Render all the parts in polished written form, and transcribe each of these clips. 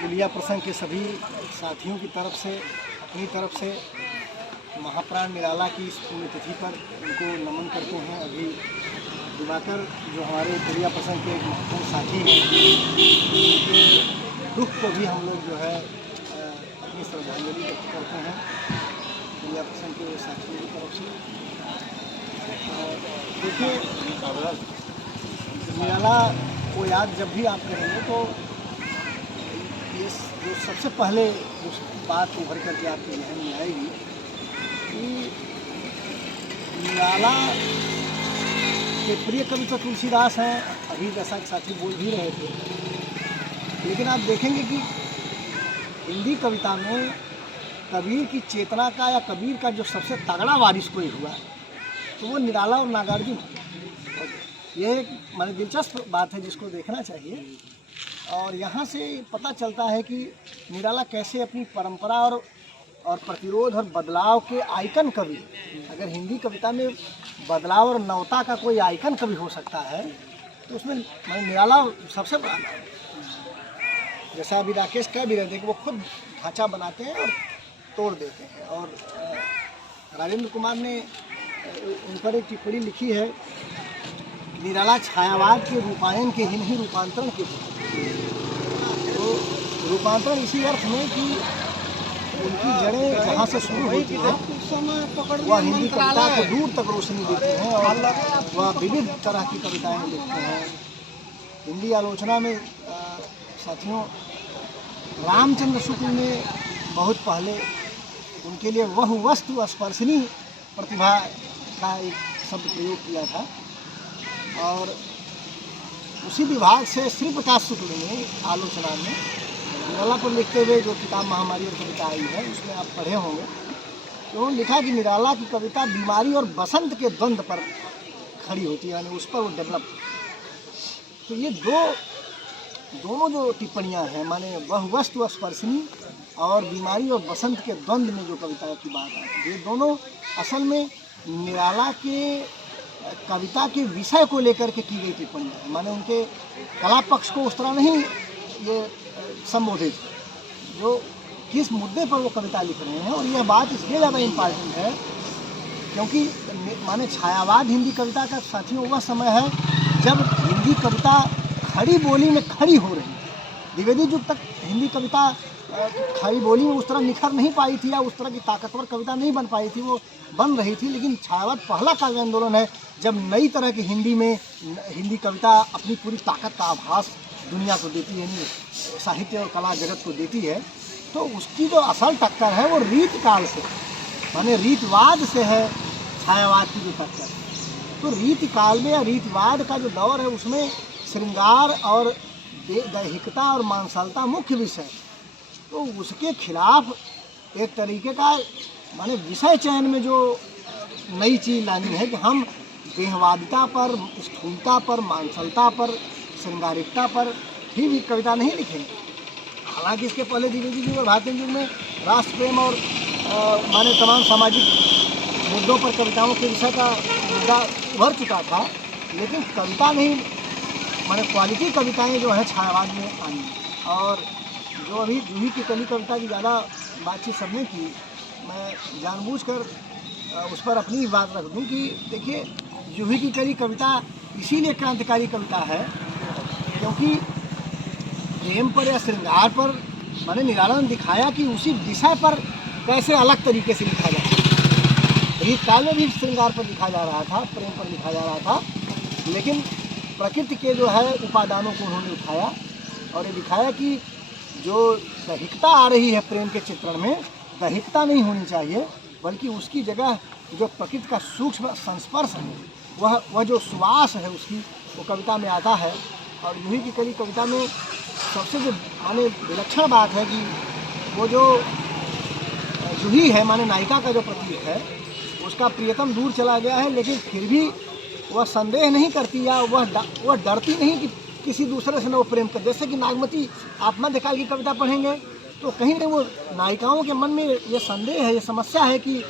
पुलिया प्रसंग के सभी साथियों की तरफ से, अपनी तरफ से महाप्राण निराला की इस पुण्यतिथि पर उनको नमन करते हैं। अभी दिवाकर जो हमारे पुलिया प्रसंग के एक महत्वपूर्ण साथी हैं, उनके दुख को भी हम लोग जो है अपनी श्रद्धांजलि व्यक्त करते हैं पुलिया प्रसंग के साथियों की तरफ से। देखिए, निराला को याद जब भी आप करेंगे तो ये जो सबसे पहले जो बात उभर करके आपके जहन में आएगी कि निराला के प्रिय कवि तो तुलसीदास हैं, अभी जैसा साथी बोल भी रहे थे। लेकिन आप देखेंगे कि हिंदी कविता में कबीर की चेतना का या कबीर का जो सबसे तगड़ा वारिस कोई हुआ तो वो निराला और नागार्जुन। ये एक माने दिलचस्प बात है जिसको देखना चाहिए। और यहाँ से पता चलता है कि निराला कैसे अपनी परंपरा और प्रतिरोध और बदलाव के आइकन कवि, अगर हिंदी कविता में बदलाव और नवता का कोई आइकन कवि हो सकता है तो उसमें निराला सबसे बड़ा नाम है। जैसा अभी राकेश कह भी रहे थे कि वो खुद ढांचा बनाते हैं और तोड़ देते हैं। और राजेंद्र कुमार ने उन पर एक टिप्पणी लिखी है, निराला छायावाद के रूपायन के ही रूपांतरण के। तो रूपांतरण इसी अर्थ में कि उनकी जड़ें जहाँ से शुरू होती हैं वह हिंदी कविता को दूर तक रोशनी देती हैं और वह विविध तरह की कविताएं लिखते हैं। हिंदी आलोचना में साथियों रामचंद्र शुक्ल ने बहुत पहले उनके लिए वह वस्तु स्पर्शनीय प्रतिभा का एक शब्द प्रयोग किया था। और उसी विभाग से श्री प्रकाश शुक्ल ने आलोचना में निराला पर लिखते हुए जो किताब महामारी और कविता आई है उसमें आप पढ़े होंगे तो उन्होंने लिखा कि निराला की कविता बीमारी और बसंत के द्वंद्व पर खड़ी होती है, यानी उस पर वो डेवलप। तो ये दोनों जो टिप्पणियाँ हैं, माने वह वस्तु स्पर्शनी और बीमारी और बसंत के द्वंद्व में जो कविता की बात आती है, ये दोनों असल में निराला के कविता के विषय को लेकर के की गई टिप्पणियाँ हैं। माने उनके कला पक्ष को उस तरह नहीं ये संबोधित जो किस मुद्दे पर वो कविता लिख रहे हैं। और यह बात इसलिए ज़्यादा इम्पॉर्टेंट है क्योंकि माने छायावाद हिंदी कविता का साथियों वह समय है जब हिंदी कविता खड़ी बोली में खड़ी हो रही थी। द्विवेदी युग तक हिंदी कविता खड़ी बोली में उस तरह निखर नहीं पाई थी या उस तरह की ताकतवर कविता नहीं बन पाई थी, वो बन रही थी। लेकिन छायावाद पहला काव्य आंदोलन है जब नई तरह की हिंदी में हिंदी कविता अपनी पूरी ताकत का आभास दुनिया को देती है, साहित्य और कला जगत को देती है। तो उसकी जो असल टक्कर है वो रीत काल से, माने रीतवाद से है छायावाद की जो टक्कर। तो रीत काल में या रीतवाद का जो दौर है उसमें श्रृंगार और दैहिकता और मांसलता मुख्य विषय। तो उसके खिलाफ एक तरीके का माने विषय चयन में जो नई चीज़ लानी है कि हम देहवादिता पर, स्थूलता पर, मांसलता पर, श्रृंगारिकता पर भी कविता नहीं लिखेंगे। हालांकि इसके पहले द्विवेदी युग और भारतीय युग में राष्ट्र प्रेम और माने तमाम सामाजिक मुद्दों पर कविताओं के विषय का मुद्दा उभर चुका था, लेकिन कविता नहीं माने क्वालिटी कविताएं जो हैं छायावाद में आई। और जो अभी जूही की कली कविता की ज़्यादा बातचीत सबने की, मैं जानबूझकर उस पर अपनी बात रख दूं कि देखिए जूही की कली कविता इसीलिए क्रांतिकारी कविता है क्योंकि प्रेम पर या श्रृंगार पर मैंने निराला ने दिखाया कि उसी विषय पर कैसे अलग तरीके से लिखा जाता है। रीत काल में भी श्रृंगार पर लिखा जा रहा था, प्रेम पर लिखा जा रहा था, लेकिन प्रकृति के जो है उपादानों को उन्होंने उठाया और ये दिखाया कि जो दैहिकता आ रही है प्रेम के चित्रण में, दैहिकता नहीं होनी चाहिए बल्कि उसकी जगह जो प्रकृति का सूक्ष्म संस्पर्श है, वह जो सुवास है उसकी वो कविता में आता है। और जूही की कली कविता में सबसे जो माने विलक्षण बात है कि वो जो जूही है माने नायिका का जो प्रतीक है उसका प्रियतम दूर चला गया है, लेकिन फिर भी वह संदेह नहीं करती या वह डरती नहीं कि किसी दूसरे से न वो प्रेम कर। जैसे कि नागमती आप मध्यकाल की कविता पढ़ेंगे तो कहीं ना वो नायिकाओं के मन में ये संदेह है, ये समस्या है कि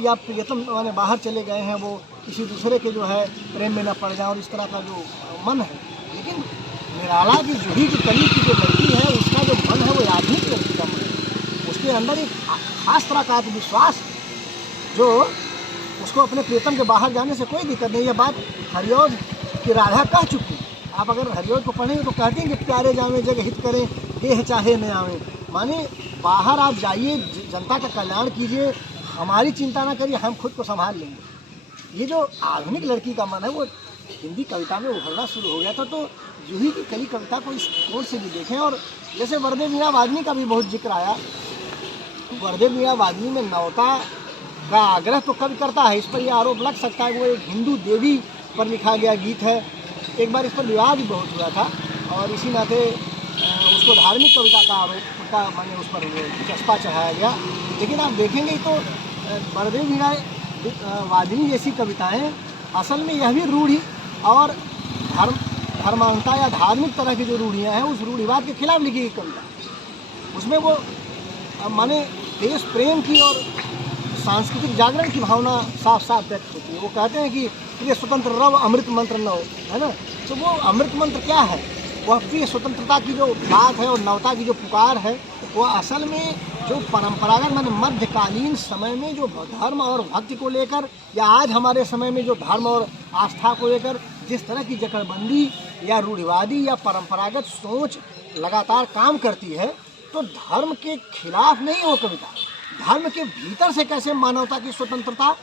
या प्रियतम माने बाहर चले गए हैं, वो किसी दूसरे के जो है प्रेम में न पड़ जाए और इस तरह का जो मन है। लेकिन निराला की जूही की कली की जो लड़की है उसका जो मन है आधुनिक लड़की का मन है। उसके अंदर एक खास तरह का आत्मविश्वास जो उसको अपने प्रियतम के बाहर जाने से कोई दिक्कत नहीं। यह बात हरिऔध की राधा कह चुकी है। आप अगर हरिऔध को पढ़ेंगे तो कहते हैं कि प्यारे जावे जग हित करें, देह चाहे न आवे। माने बाहर आप जाइए, जनता का कल्याण कीजिए, हमारी चिंता ना करिए, हम खुद को संभाल लेंगे। ये जो आधुनिक लड़की का मन है वो हिंदी कविता में उभरना शुरू हो गया था। तो जूही की कली कविता को इस कोण से भी देखें। और जैसे वर्दे मीणा वादनी का भी बहुत जिक्र आया, वर्दे मीणा वादनी में नवता का आग्रह तो कवि करता है। इस पर यह आरोप लग सकता है कि वो एक हिंदू देवी पर लिखा गया गीत है। एक बार इस पर विवाद भी बहुत हुआ था और इसी नाते उसको धार्मिक कविता का आरोप का माने उस पर चस्पा चढ़ाया गया। लेकिन आप देखेंगे तो वर्दे मीणा वादनी जैसी कविताएं असल में यह भी रूढ़ी और धर्मांता या धार्मिक तरह की जो रूढ़ियाँ हैं उस रूढ़िवाद के खिलाफ लिखी गई कविता। उसमें वो माने देश प्रेम की और सांस्कृतिक जागरण की भावना साफ साफ व्यक्त होती है। वो कहते हैं कि प्रिय स्वतंत्र रव अमृत मंत्र नव, है ना। तो वो अमृत मंत्र क्या है? वह प्रिय स्वतंत्रता की जो बात है और नवता की जो पुकार है वो असल में जो परंपरागत माने मध्यकालीन समय में जो धर्म और भक्ति को लेकर या आज हमारे समय में जो धर्म और आस्था को लेकर जिस तरह की जकड़बंदी या रूढ़िवादी या परंपरागत सोच लगातार काम करती है, तो धर्म के खिलाफ नहीं हो कविता। धर्म के भीतर से कैसे मानवता की स्वतंत्रता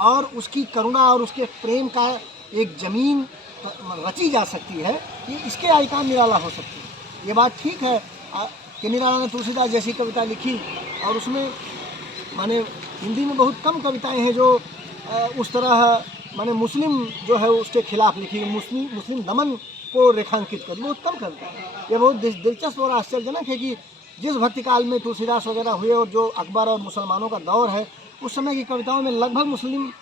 और उसकी करुणा और उसके प्रेम का एक जमीन रची जा सकती है, ये इसके आइकान निराला हो सकती है। ये बात ठीक है कि निराला ने तुलसीदास जैसी कविता लिखी और उसमें माने हिंदी में बहुत कम कविताएं हैं जो उस तरह माने मुस्लिम जो है उसके खिलाफ लिखी, मुस्लिम दमन को रेखांकित करी, बहुत कम कविता है। ये बहुत दिलचस्प और आश्चर्यजनक है कि जिस भक्ति काल में तुलसीदास वगैरह हुए और जो अकबर और मुसलमानों का दौर है उस समय की कविताओं में लगभग मुस्लिम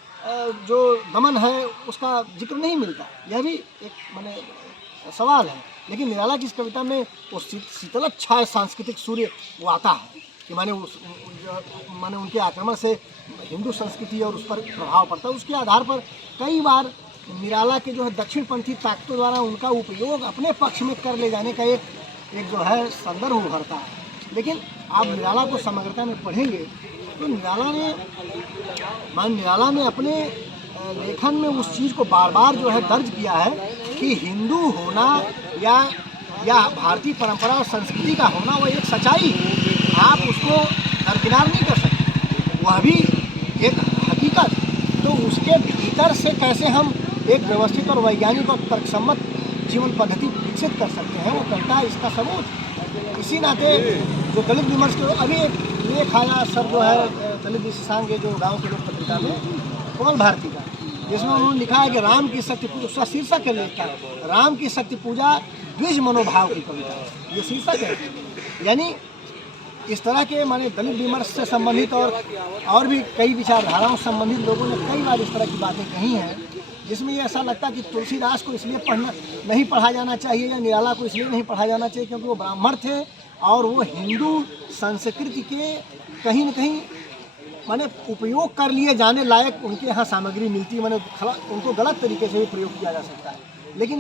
जो दमन है उसका जिक्र नहीं मिलता। यह भी एक माने सवाल है। लेकिन निराला की इस कविता में वो शीतलच्छाया सांस्कृतिक सूर्य वो आता है कि माने उनके आक्रमण से हिंदू संस्कृति और उस पर प्रभाव पड़ता है। उसके आधार पर कई बार निराला के जो है दक्षिणपंथी ताकतों द्वारा उनका उपयोग अपने पक्ष में कर ले जाने का एक जो है संदर्भ उभरता है। लेकिन आप निराला को समग्रता में पढ़ेंगे तो निराला ने अपने लेखन में उस चीज़ को बार बार जो है दर्ज किया है कि हिंदू होना या भारतीय परंपरा और संस्कृति का होना वह एक सच्चाई है, आप उसको दरकिनार नहीं कर सकते, वह भी एक हकीकत। तो उसके भीतर से कैसे हम एक व्यवस्थित और वैज्ञानिक और तर्कसम्मत जीवन पद्धति विकसित कर सकते हैं, वो कविता इसका सबूत। इसी नाते जो दलित विमर्श के अभी एक लेख आया सर जो है दलित विशेषांग जो गाँव के लोग पत्रिका में कमल भारती का, जिसमें उन्होंने लिखा है कि राम की शक्ति पूजा, उसका शीर्षक है लेख का राम की शक्ति पूजा द्विज मनोभाव की कविता, ये शीर्षक है। यानी इस तरह के माने दलित विमर्श से संबंधित और भी कई विचारधाराओं से संबंधित लोगों ने कई बार इस तरह की बातें कही हैं, जिसमें ये ऐसा लगता है कि तुलसीदास को इसलिए नहीं पढ़ा जाना चाहिए या निराला को इसलिए नहीं पढ़ा जाना चाहिए क्योंकि वो ब्राह्मण थे और वो हिंदू संस्कृति के कहीं न कहीं माने उपयोग कर लिए जाने लायक उनके यहाँ सामग्री मिलती, माने उनको गलत तरीके से भी प्रयोग किया जा सकता है। लेकिन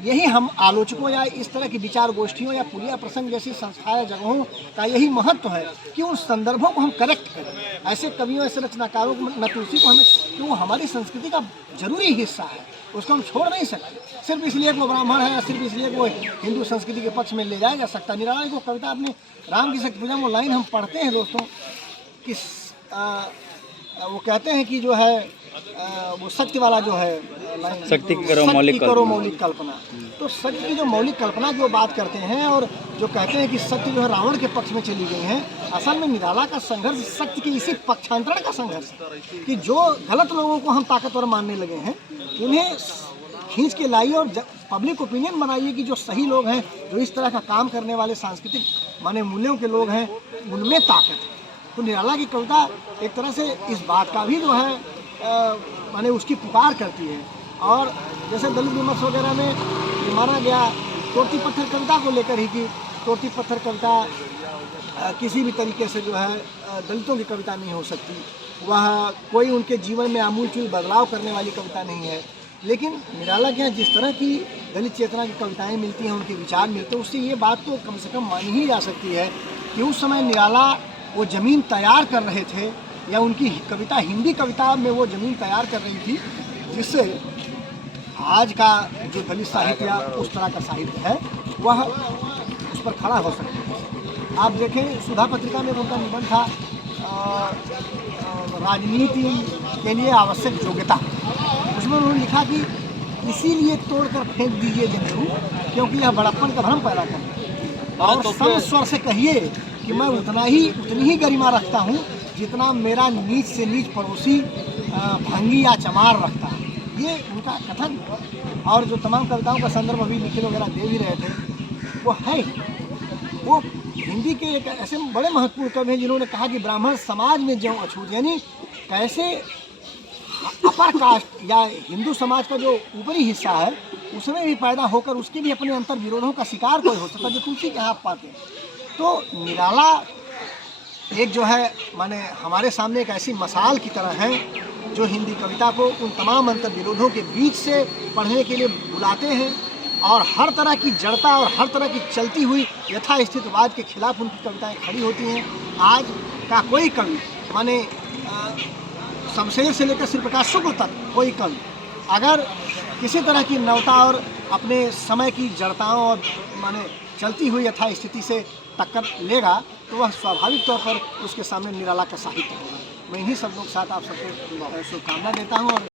यही हम आलोचकों या इस तरह की विचार गोष्ठियों या पुलिया प्रसंग जैसी संस्थाएं या जगहों का यही महत्व है कि उन संदर्भों को हम करेक्ट करें। ऐसे कवियों ऐसे रचनाकारों को न तुलसी को हमें कि वो हमारी संस्कृति का जरूरी हिस्सा है, उसको हम छोड़ नहीं सकते सिर्फ इसलिए कि वो ब्राह्मण है या सिर्फ इसलिए कि वो हिंदू संस्कृति के पक्ष में ले जाया जा सकता। निराला को कविता अपने राम की शक्ति पूजा में लाइन हम पढ़ते हैं दोस्तों कि वो कहते हैं कि जो है वो शक्ति वाला जो है शक्ति करो मौलिक कल्पना। तो शक्ति की जो मौलिक कल्पना की वो बात करते हैं और जो कहते हैं कि शक्ति जो है रावण के पक्ष में चली गई है। असल में निराला का संघर्ष शक्ति के इसी पक्षांतरण का संघर्ष है कि जो गलत लोगों को हम ताकतवर मानने लगे हैं उन्हें खींच के लाइए और पब्लिक ओपिनियन बनाइए कि जो सही लोग हैं, जो इस तरह का काम करने वाले सांस्कृतिक माने मूल्यों के लोग हैं, उनमें ताकत है। तो निराला की कविता एक तरह से इस बात का भी जो है माने उसकी पुकार करती है। और जैसे दलित विमर्श वगैरह में ये माना गया तोड़ती पत्थर कविता को लेकर ही कि तोड़ती पत्थर कविता किसी भी तरीके से जो है दलितों की कविता नहीं हो सकती, वह कोई उनके जीवन में आमूलचूल बदलाव करने वाली कविता नहीं है। लेकिन निराला के यहाँ जिस तरह की दलित चेतना की कविताएं मिलती हैं, उनके विचार मिलते हैं, उससे ये बात तो कम से कम मानी ही जा सकती है कि उस समय निराला वो ज़मीन तैयार कर रहे थे, या उनकी कविता हिंदी कविता में वो ज़मीन तैयार कर रही थी, जिससे आज का जो दलित साहित्य या उस तरह का साहित्य है वह उस पर खड़ा हो सकता है। आप देखें, सुधा पत्रिका में उनका निबंध था राजनीति के लिए आवश्यक योग्यता। उसमें उन्होंने लिखा कि इसीलिए तोड़कर फेंक दीजिए जनेऊ, क्योंकि यह बड़प्पन का भ्रम पैदा करता है। और सम स्वर से कहिए कि मैं उतनी ही गरिमा रखता हूँ जितना मेरा नीच से नीच पड़ोसी भंगी या चमार रखता है। ये उनका कथन। और जो तमाम कविताओं का संदर्भ अभी निखिल वगैरह दे भी रहे थे, वो है, वो हिंदी के एक ऐसे बड़े महत्वपूर्ण कवि हैं जिन्होंने कहा कि ब्राह्मण समाज में ज्यों अछूत, यानी कैसे अपर कास्ट या हिंदू समाज का जो ऊपरी हिस्सा है उसमें भी पैदा होकर उसके भी अपने अंतर विरोधों का शिकार कोई हो सकता है, जो तुलसी के आप पाते हैं। तो निराला एक जो है माने हमारे सामने एक ऐसी मसाल की तरह है जो हिंदी कविता को उन तमाम अंतर विरोधों के बीच से पढ़ने के लिए बुलाते हैं, और हर तरह की जड़ता और हर तरह की चलती हुई यथास्थितिवाद के खिलाफ उनकी कविताएं खड़ी होती हैं। आज का कोई कवि माने शमशेर से लेकर श्री प्रकाश शुक्ल तक कोई कवि अगर किसी तरह की नवता और अपने समय की जड़ताओं और माने चलती हुई यथास्थिति से टक्कर लेगा तो वह स्वाभाविक तौर पर उसके सामने निराला का साहित्य होगा। मैं इन्हीं शब्दों के साथ आप सबको शुभकामना देता हूँ। और